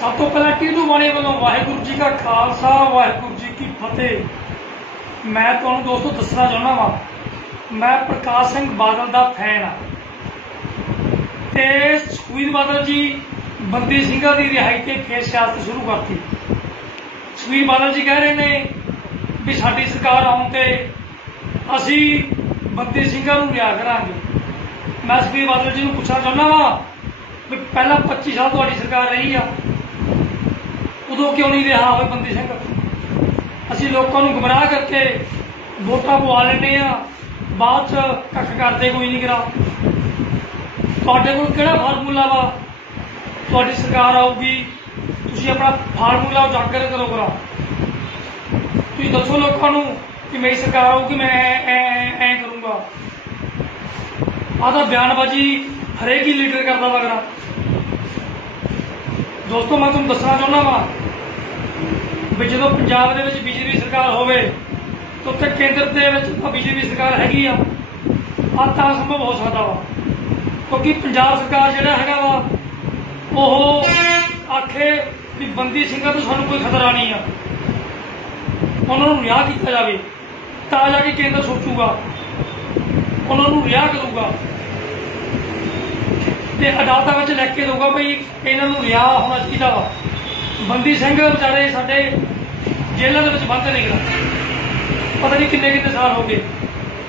ਸਭ ਤੋਂ ਪਹਿਲਾਂ ਟੀਨੂ ਬਾਣੀ ਵੱਲੋਂ ਵਾਹਿਗੁਰੂ ਜੀ ਕਾ ਖਾਲਸਾ, ਵਾਹਿਗੁਰੂ ਜੀ ਕੀ ਫਤਿਹ। ਮੈਂ ਤੁਹਾਨੂੰ ਦੋਸਤੋ ਦੱਸਣਾ ਚਾਹੁੰਦਾ ਵਾਂ, ਮੈਂ ਪ੍ਰਕਾਸ਼ ਸਿੰਘ ਬਾਦਲ ਦਾ ਫੈਨ ਆ। ਤੇ ਸੁਖਬੀਰ ਬਾਦਲ ਜੀ ਬੰਦੀ ਸਿੰਘਾਂ ਦੀ ਰਿਹਾਈ ਤੇ ਫੇਰ ਸਿਆਸਤ ਸ਼ੁਰੂ ਕਰਤੀ। ਸੁਖਬੀਰ ਬਾਦਲ ਜੀ ਕਹਿ ਰਹੇ ਨੇ ਵੀ ਸਾਡੀ ਸਰਕਾਰ ਆਉਣ ਤੇ ਅਸੀਂ ਬੰਦੀ ਸਿੰਘਾਂ ਨੂੰ ਰਿਹਾ ਕਰਾਂਗੇ। ਮੈਂ ਸੁਖਬੀਰ ਬਾਦਲ ਜੀ ਨੂੰ ਪੁੱਛਣਾ ਚਾਹੁੰਦਾ ਵਾਂ ਵੀ ਪਹਿਲਾਂ 25 ਸਾਲ ਤੁਹਾਡੀ ਸਰਕਾਰ ਰਹੀ ਆ ਉਦੋਂ ਕਿਉਂ ਨਹੀਂ ਰਿਹਾ ਹੋਵੇ ਬੰਦੀ ਸਿੰਘ? ਅਸੀਂ ਲੋਕਾਂ ਨੂੰ ਗੁੰਮਰਾਹ ਕਰਕੇ ਵੋਟਾਂ ਪਵਾ ਲੈਂਦੇ ਆ ਬਾਅਦ ਚ ਕੱਖ ਕਰਦੇ ਕੋਈ ਨਹੀਂ ਕਰਾ ਤੁਹਾਡੇ ਕੋਲ ਕਿਹੜਾ ਫਾਰਮੂਲਾ ਵਾ? ਤੁਹਾਡੀ ਸਰਕਾਰ ਆਊਗੀ, ਤੁਸੀਂ ਆਪਣਾ ਫਾਰਮੂਲਾ ਉਜਾਗਰ ਕਰੋ ਕਰਾ ਤੁਸੀਂ ਦੱਸੋ ਲੋਕਾਂ ਨੂੰ ਕਿ ਮੇਰੀ ਸਰਕਾਰ ਆਊਗੀ, ਮੈਂ ਐ ਐ ਕਰੂੰਗਾ। ਆਹ ਬਿਆਨਬਾਜ਼ੀ ਹਰੇਕ ਹੀ ਲੀਡਰ ਕਰਦਾ ਵਗਰਾ ਦੋਸਤੋ, ਮੈਂ ਤੁਹਾਨੂੰ ਦੱਸਣਾ ਚਾਹੁੰਦਾ ਵਾਂ ਵੀ ਜਦੋਂ ਪੰਜਾਬ ਦੇ ਵਿੱਚ ਬੀਜੇਪੀ ਸਰਕਾਰ ਹੋਵੇ, ਤਾਂ ਉੱਥੇ ਕੇਂਦਰ ਦੇ ਵਿੱਚ ਤਾਂ ਬੀਜੇਪੀ ਸਰਕਾਰ ਹੈਗੀ ਆ। ਆ ਤਾਂ ਸੰਭਵ ਹੋ ਸਕਦਾ ਵਾ। ਕਿਉਂਕਿ ਪੰਜਾਬ ਸਰਕਾਰ ਜਿਹੜਾ ਹੈਗਾ ਵਾ, ਉਹ ਆਖੇ ਵੀ ਬੰਦੀ ਸਿੰਘਾਂ ਤੋਂ ਸਾਨੂੰ ਕੋਈ ਖਤਰਾ ਨਹੀਂ ਆ। ਉਹਨਾਂ ਨੂੰ ਰਿਹਾ ਕੀਤਾ ਜਾਵੇ, ਤਾਂ ਜਾ ਕੇ ਕੇਂਦਰ ਸੋਚੂਗਾ। ਉਹਨਾਂ ਨੂੰ ਰਿਹਾ ਕਰੂਗਾ। ਤੇ ਅਦਾਲਤਾਂ ਵਿੱਚ ਲੈ ਕੇ ਦਊਗਾ ਭਈ ਇਹਨਾਂ ਨੂੰ ਰਿਹਾ ਹੋਣਾ ਚਾਹੀਦਾ ਵਾ। ਬੰਦੀ ਸਿੰਘ ਵਿਚਾਰੇ ਸਾਡੇ ਜੇਲ੍ਹਾਂ ਦੇ ਵਿੱਚ ਬੰਦ ਨਹੀਂ ਕਿਰਾ ਪਤਾ ਨਹੀਂ ਕਿੰਨੇ ਕਿੰਨੇ ਸਾਲ ਹੋ ਗਏ।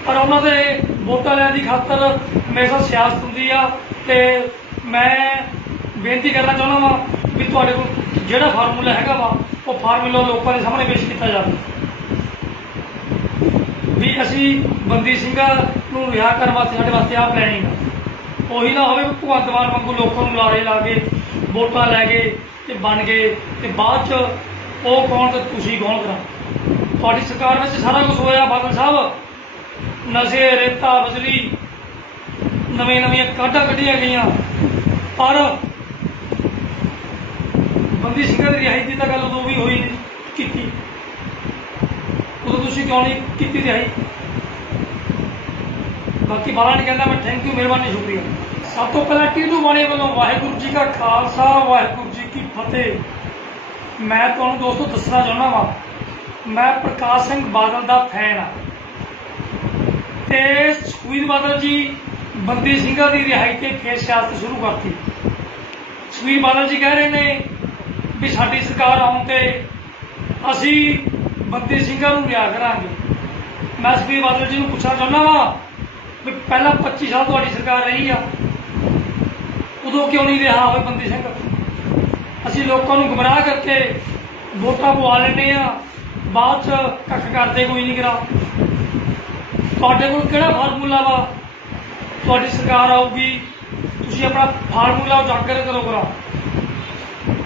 ਪਰ ਉਹਨਾਂ ਦੇ ਵੋਟਾਂ ਲੈਣ ਦੀ ਖਾਤਰ ਹਮੇਸ਼ਾ ਸਿਆਸਤ ਹੁੰਦੀ ਆ ਤੇ ਮੈਂ ਬੇਨਤੀ ਕਰਨਾ ਚਾਹੁੰਦਾ ਵਾਂ ਵੀ ਤੁਹਾਡੇ ਕੋਲ ਜਿਹੜਾ ਫਾਰਮੂਲਾ ਹੈਗਾ ਵਾ, ਉਹ ਫਾਰਮੂਲਾ ਲੋਕਾਂ ਦੇ ਸਾਹਮਣੇ ਪੇਸ਼ ਕੀਤਾ ਜਾਵੇ। ਵੀ ਅਸੀਂ ਬੰਦੀ ਸਿੰਘਾਂ ਨੂੰ ਰਿਹਾ ਕਰਨ ਵਾਸਤੇ ਸਾਡੇ ਵਾਸਤੇ ਆਹ ਪਲੈਨਿੰਗ ਆ। ਉਹੀ ਨਾ ਹੋਵੇ ਭਗਵੰਤ ਮਾਨ ਵਾਂਗੂ ਲੋਕਾਂ ਨੂੰ ਲਾਰੇ ਲਾ ਕੇ ਵੋਟਾਂ ਲੈ ਗਏ ਤੇ ਬਣ ਗਏ ਤੇ ਬਾਅਦ ਚ ਉਹ ਕੌਣ ਤੇ ਤੁਸੀਂ ਕੌਣ ਕਰਾਂ? ਤੁਹਾਡੀ ਸਰਕਾਰ ਵਿੱਚ ਸਾਰਾ ਕੁਝ ਹੋਇਆ, ਬਾਦਲ ਸਾਹਿਬ। ਨਸ਼ੇ, ਰੇਤਾ, ਬਜਲੀ ਨਵੇਂ ਨਵੀਆਂ ਕਾਢਾਂ ਕੱਢੀਆਂ ਗਈਆਂ। ਪਰ ਬੰਦੀ ਸਿੰਘਾਂ ਦੀ ਰਿਹਾਈ ਦੀ ਤਾਂ ਗੱਲ ਉਦੋਂ ਵੀ ਹੋਈ ਨਹੀਂ ਕੀਤੀ। ਉਦੋਂ ਤੁਸੀਂ ਕਿਉਂ ਨਹੀਂ ਕੀਤੀ ਰਿਹਾਈ? ਬਾਕੀ ਬਾਲਾ ਨਹੀਂ ਕਹਿੰਦਾ, ਮੈਂ ਥੈਂਕ ਯੂ ਮਿਹਰਬਾਨੀ, ਸ਼ੁਕਰੀਆ। ਸਭ ਤੋਂ ਪਹਿਲਾਂ ਟੀਨੂ ਬਾਣੀ ਵੱਲੋਂ ਵਾਹਿਗੁਰੂ ਜੀ ਕਾ ਖਾਲਸਾ, ਵਾਹਿਗੁਰੂ ਜੀ ਕੀ ਫਤਿਹ। ਮੈਂ ਤੁਹਾਨੂੰ ਦੋਸਤੋ ਦੱਸਣਾ ਚਾਹੁੰਦਾ ਵਾਂ, ਮੈਂ ਪ੍ਰਕਾਸ਼ ਸਿੰਘ ਬਾਦਲ ਦਾ ਫੈਨ ਆ। ਤੇ ਸੁਖਬੀਰ ਬਾਦਲ ਜੀ ਬੰਦੀ ਸਿੰਘਾਂ ਦੀ ਰਿਹਾਈ ਤੇ ਫੇਰ ਸਿਆਸਤ ਸ਼ੁਰੂ ਕਰਤੀ। ਸੁਖਬੀਰ ਬਾਦਲ ਜੀ ਕਹਿ ਰਹੇ ਨੇ ਵੀ ਸਾਡੀ ਸਰਕਾਰ ਆਉਣ ਤੇ ਅਸੀਂ ਬੰਦੀ ਸਿੰਘਾਂ ਨੂੰ ਰਿਹਾ ਕਰਾਂਗੇ। ਮੈਂ ਸੁਖਬੀਰ ਬਾਦਲ ਜੀ ਨੂੰ ਪੁੱਛਣਾ ਚਾਹੁੰਦਾ ਵਾਂ ਵੀ ਪਹਿਲਾਂ 25 ਸਾਲ ਤੁਹਾਡੀ ਸਰਕਾਰ ਰਹੀ ਆ। ਉਦੋਂ ਕਿਉਂ ਨਹੀਂ ਰਿਹਾ ਹੋਵੇ ਬੰਦੀ ਸਿੰਘ? ਅਸੀਂ ਲੋਕਾਂ ਨੂੰ ਗੁੰਮਰਾਹ ਕਰਕੇ ਵੋਟਾਂ ਪਵਾ ਲੈਂਦੇ ਆ। ਬਾਅਦ ਚ ਕੱਖ ਕਰਦੇ ਕੋਈ ਨਹੀਂ ਕਰਾ ਤੁਹਾਡੇ ਕੋਲ ਕਿਹੜਾ ਫਾਰਮੂਲਾ ਵਾ? ਤੁਹਾਡੀ ਸਰਕਾਰ ਆਊਗੀ, ਤੁਸੀਂ ਆਪਣਾ ਫਾਰਮੂਲਾ ਉਜਾਗਰ ਕਰੋ ਕਰਾ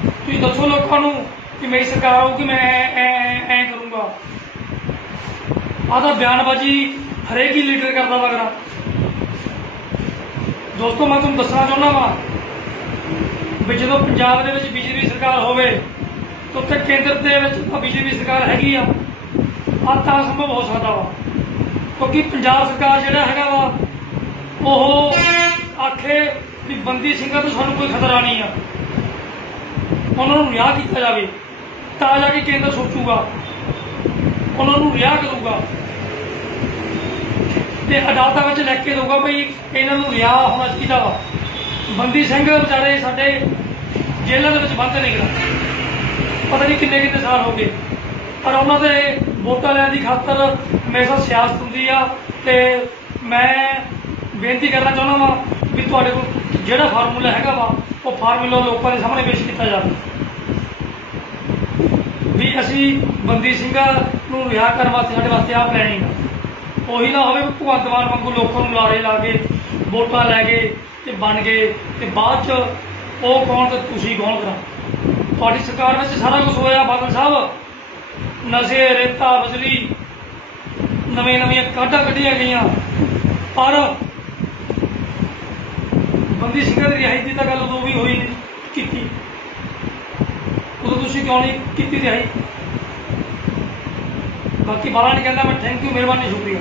ਤੁਸੀਂ ਦੱਸੋ ਲੋਕਾਂ ਨੂੰ ਕਿ ਮੇਰੀ ਸਰਕਾਰ ਆਊਗੀ, ਮੈਂ ਐ ਐ ਕਰੂੰਗਾ। ਆਹ ਤਾਂ ਬਿਆਨਬਾਜ਼ੀ ਹਰੇਕ ਹੀ ਲੀਡਰ ਕਰਦਾ ਵਗਰਾ ਦੋਸਤੋ, ਮੈਂ ਤੁਹਾਨੂੰ ਦੱਸਣਾ ਚਾਹੁੰਦਾ ਵਾਂ ਵੀ ਜਦੋਂ ਪੰਜਾਬ ਦੇ ਵਿੱਚ ਬੀਜੇਪੀ ਸਰਕਾਰ ਹੋਵੇ, ਤਾਂ ਉੱਥੇ ਕੇਂਦਰ ਦੇ ਵਿੱਚ ਤਾਂ ਬੀਜੇਪੀ ਸਰਕਾਰ ਹੈਗੀ ਆ। ਆ ਤਾਂ ਸੰਭਵ ਹੋ ਸਕਦਾ ਵਾ। ਕਿਉਂਕਿ ਪੰਜਾਬ ਸਰਕਾਰ ਜਿਹੜਾ ਹੈਗਾ ਵਾ, ਉਹ ਆਖੇ ਵੀ ਬੰਦੀ ਸਿੰਘਾਂ ਤੋਂ ਸਾਨੂੰ ਕੋਈ ਖਤਰਾ ਨਹੀਂ ਆ। ਉਹਨਾਂ ਨੂੰ ਰਿਹਾ ਕੀਤਾ ਜਾਵੇ, ਤਾਂ ਜਾ ਕੇ ਕੇਂਦਰ ਸੋਚੂਗਾ। ਉਹਨਾਂ ਨੂੰ ਰਿਹਾ ਕਰੂਗਾ। ਤੇ ਅਦਾਲਤਾਂ ਵਿੱਚ ਲਿਖ ਕੇ ਦਊਗਾ ਵੀ ਇਹਨਾਂ ਨੂੰ ਰਿਹਾ ਹੋਣਾ ਚਾਹੀਦਾ ਵਾ ਬੰਦੀ ਸਿੰਘ ਵਿਚਾਰੇ ਸਾਡੇ ਜੇਲ੍ਹਾਂ ਦੇ ਵਿੱਚ ਬੰਦ ਨੇ। ਕਿਰਾ ਪਤਾ ਨਹੀਂ ਕਿੰਨੇ ਕਿੰਨੇ ਸਾਲ ਹੋ ਗਏ। ਪਰ ਉਹਨਾਂ ਦੇ ਵੋਟਾਂ ਲੈਣ ਦੀ ਖਾਤਰ ਹਮੇਸ਼ਾ ਸਿਆਸਤ ਹੁੰਦੀ ਆ ਤੇ ਮੈਂ ਬੇਨਤੀ ਕਰਨਾ ਚਾਹੁੰਦਾ ਵਾਂ ਵੀ ਤੁਹਾਡੇ ਕੋਲ ਜਿਹੜਾ ਫਾਰਮੂਲਾ ਹੈਗਾ ਵਾ, ਉਹ ਫਾਰਮੂਲਾ ਲੋਕਾਂ ਦੇ ਸਾਹਮਣੇ ਪੇਸ਼ ਕੀਤਾ ਜਾਵੇ। ਵੀ ਅਸੀਂ ਬੰਦੀ ਸਿੰਘਾਂ ਨੂੰ ਰਿਹਾ ਕਰਨ ਵਾਸਤੇ ਸਾਡੇ ਵਾਸਤੇ ਆਹ ਪਲੈਨਿੰਗ ਆ। ਉਹੀ ਨਾ ਹੋਵੇ ਭਗਵੰਤ ਮਾਨ ਵਾਂਗੂ ਲੋਕਾਂ ਨੂੰ ਲਾਰੇ ਲਾ ਕੇ, ਵੋਟਾਂ ਲੈ ਗਏ ਤੇ ਬਣ ਗਏ ਤੇ ਬਾਅਦ ਚ ਉਹ ਕੌਣ ਤੇ ਤੁਸੀਂ ਕੌਣ ਕਰਾਂ? ਤੁਹਾਡੀ ਸਰਕਾਰ ਵਿੱਚ ਸਾਰਾ ਕੁਝ ਹੋਇਆ ਬਾਦਲ ਸਾਹਿਬ। ਨਸ਼ੇ, ਰੇਤਾ, ਬਜਲੀ ਨਵੇਂ ਨਵੀਆਂ ਕਾਢਾਂ ਕੱਢੀਆਂ ਗਈਆਂ। ਪਰ ਬੰਦੀ ਸਿੰਘਾਂ ਦੀ ਰਿਹਾਈ ਦੀ ਤਾਂ ਗੱਲ ਉਦੋਂ ਵੀ ਹੋਈ ਨਹੀਂ ਕੀਤੀ। ਉਦੋਂ ਤੁਸੀਂ ਕਿਉਂ ਨਹੀਂ ਕੀਤੀ ਰਿਹਾਈ? ਬਾਕੀ ਬਾਲਾ ਨਹੀਂ ਕਹਿੰਦਾ ਮੈਂ ਥੈਂਕ ਯੂ ਮਿਹਰਬਾਨੀ ਸ਼ੁਕਰੀਆ।